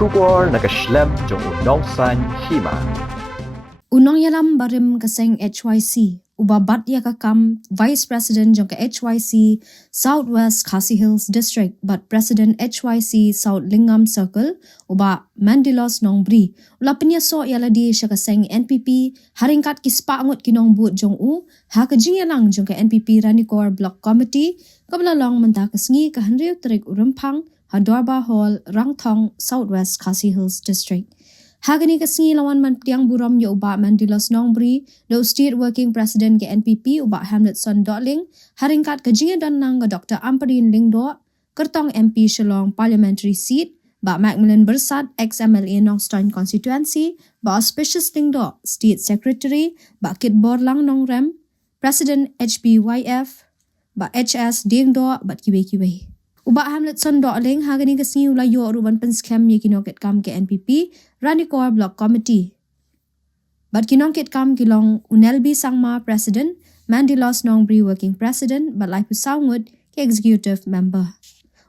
Shubor nakaslem jong unongsan hima. Unong yalam barim kaseng HYC, ubabat ya kakam Vice President jong ke HYC Southwest Khasi Hills District, but President HYC South Lingam Circle, uba Mandilos Nongbri, ula penyaso yala di siya kaseng NPP, haringkat kispa angut kinong buot jong u, ha kajing yalang jong ke NPP Ranikor Block Committee, kabelalong mentah kesengi ke Henry Terik Urumpang, Hadorba Hall, Rangtong, Southwest Khasi Hills District. Hagani kesengi lawan mantiang buram ya uba Mandilos Nongbri, the State Working President ke NPP uba Hamletson Dotling, haringkat kejinga dan nang ke Dr. Amperin Lingdo, kertong MP Shillong Parliamentary Seat, ba Macmillan Bersat, ex-MLA Nongstoin Constituency, ba Auspicious Lingdo, State Secretary, ba Kit Borlang Nongrem, President HBYF, ba HS Dingdo, ba kiwe-kiwe. Uba Hamletson Dotling hagani kesengi ulayo uruban penskem ye kinoket kam ke NPP, Ranikor Block Committee. But kinongkit kam kilong Unelbi Sangma President, Mandilos Nongbri Working President, but like Sangwood ke Executive Member.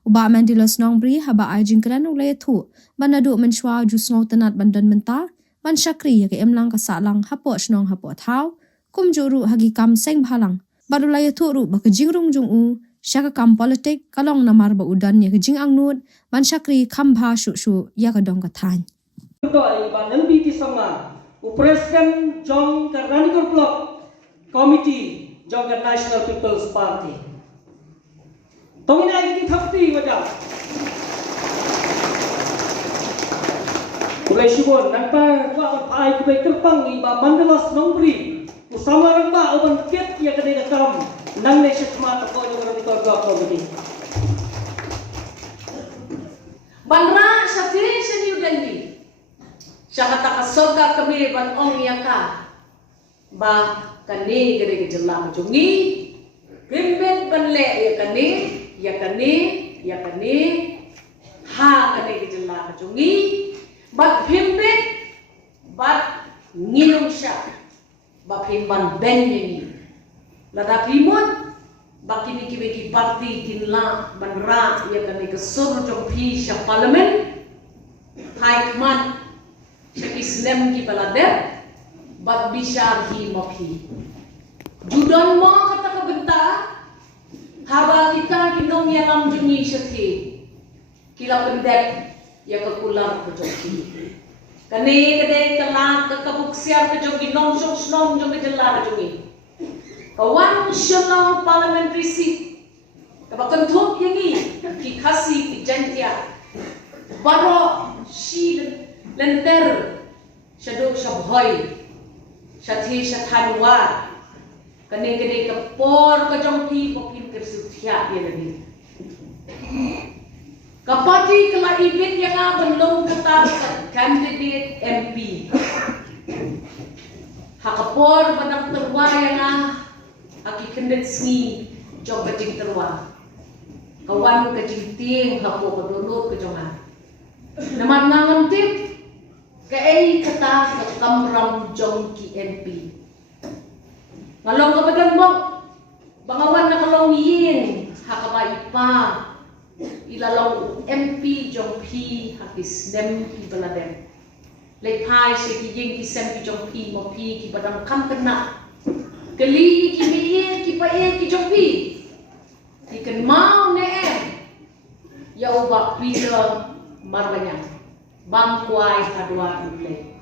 Uba Mandilos Nongbri haba ajing keran ulay tu, banadu menshwa jusngau tenat bandan menta, ban syakri ya ke emlang kasalang hapo shnong hapo thau, kum juru hagi kam seng bhalang, badulay tu ru bakajingrung jung u, syaka kam politik kalong namar ba udan ya kejing angnut, ban syakri kam bha shu ya kadong kathan. Doi banan biti sama Presiden jong ke Ranikor Block Committee jong ke National People's Party. Tongina ini thapti wajah. Ulai shibon nampak wa ai kubai terpang ni ba Mandilos Nongbri usama ramba oban ket ya kedai kam nang ne shitma ko jong Ranikor Block Committee. Banra syafiri New Delhi. Syahata kasoga kami ban ong yaka ba kani gere gejela majungi bimbet ban le ya kani ha kani gejela majungi bat bimbet bat ngilung sya ba pimban ben ni lada primut ba kini ki parti tinla ban ra ya kani kesur jong pi sya parlimen hai kman Islam ki balader, bat bishar hi mafi. Judon mo kata kebenta, haba kita kinong yalam jungi syati, kila pendek ya kekular kejoki. Kani kedai kelak kekabuksiar kejoki nong syok snom jong kejelar jungi. Kawan Shillong Parliamentary Seat, kabakentuk yangi ki khasi ki jantia, baro shi lenter syaduk syabhoi syathi syathanwa kane kene kapor kajongpi popin kersuthia dia lagi kapati kala ibit yang belum ketar candidate MP hakapor banang terwa yang aki kendet sni jog kajing terwa kawan kajing ting hapo kodonot kajongan naman nangam tip kay kata kamram jong ki NP ngalong kabagan mo bangawan na kalong yin hakaba ipa ilalong MP jong pi hakis dem ki baladem lepai se ki ying ki sem ki jong pi mo pi ki badang kam kena keli ki biye ki pa ki jong pi ki ken mau ne ya ubak pila marwanya bangkuai hadwa nule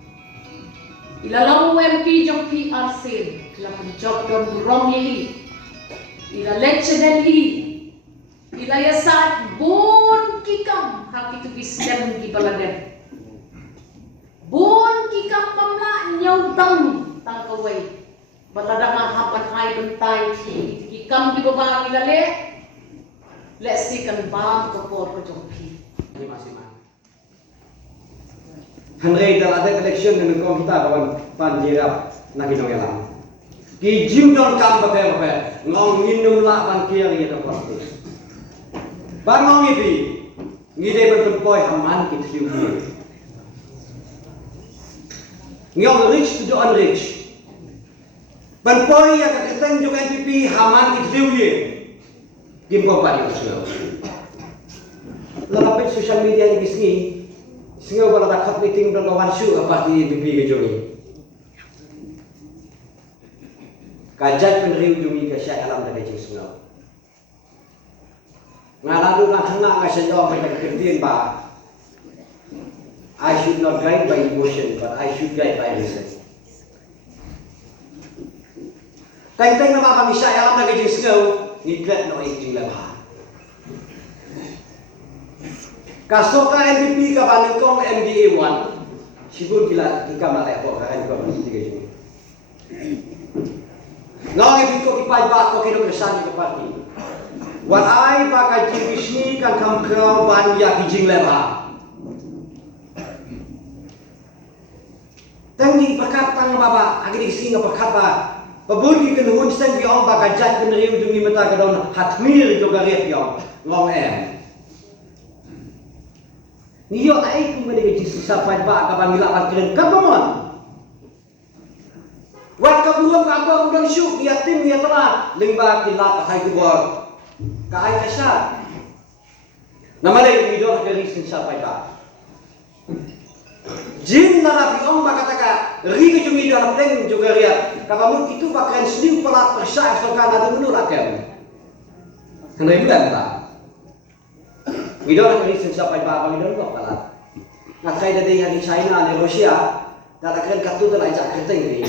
ilalang MP jong PRC ila penjob don burong yeli ila lecture li ila yasat bon kikam hak itu bisem di baladen bon kikam pamla nyau tang kawai balada mahapan hai bentai kikam di bawah ila le sikan bang kapor ko jong pi Henry dalam ada election dengan kaum kita kawan panjirap nak kita ngelam. Ki jumdon kam pakai ngong minum lah pan kia ni dapat. Ban ngong ini ngide bertempoi haman kita hidup. Ngong rich to unrich. Ban poi yang keteng juga NPP haman kita hidup. Gimpo padi usul. Lalapit social media ni bisni Singau bala dapat meeting berkawan su apa di BP ke Jongi. Kajat peneriu Jongi ke Syekh Alam dari Singau. Ngalalu nak hendak ngasih jawab mereka kerjaan ba. I should not guide by emotion, but I should guide by reason. Teng-teng na bapa Syekh Alam dari Singau, ngiklat no ikjing labah. Kasoka MVP ka banengkong MDA 1 sibur gila ikam nak lepo kan ko tiga juni. Ngau MVP ko ipai ba ko kino kesan ko parti. Wan ai ba ka jibisni kan kam krau ban ya kijing leba. Tangi pakat tang baba agi di singa pakat ba. Pabudi kan hun sen bi on ba ka jat peneriu jungi mata ka don hatmir jo garet yo ngong Niyo ay kung mali Jesus sa pagba ka bangila pagkirin kapamon. Wat ka buwan ka ako ang syuk niya tim niya tara lingba kilat hay kubor. Kaay ka siya. Namalay niyo ka risin sa pagba. Jin na rapiong makataka ri ka jumi na pleng juga ria. Kapamon itu pakaian slim pelat persa so kana dulu akem. Kenapa bulan ta? Idol ang reason sa pagbabaw idol ko pala. Nakay na din yan China ni Russia, dalakan katudan ay sa kerteng ni.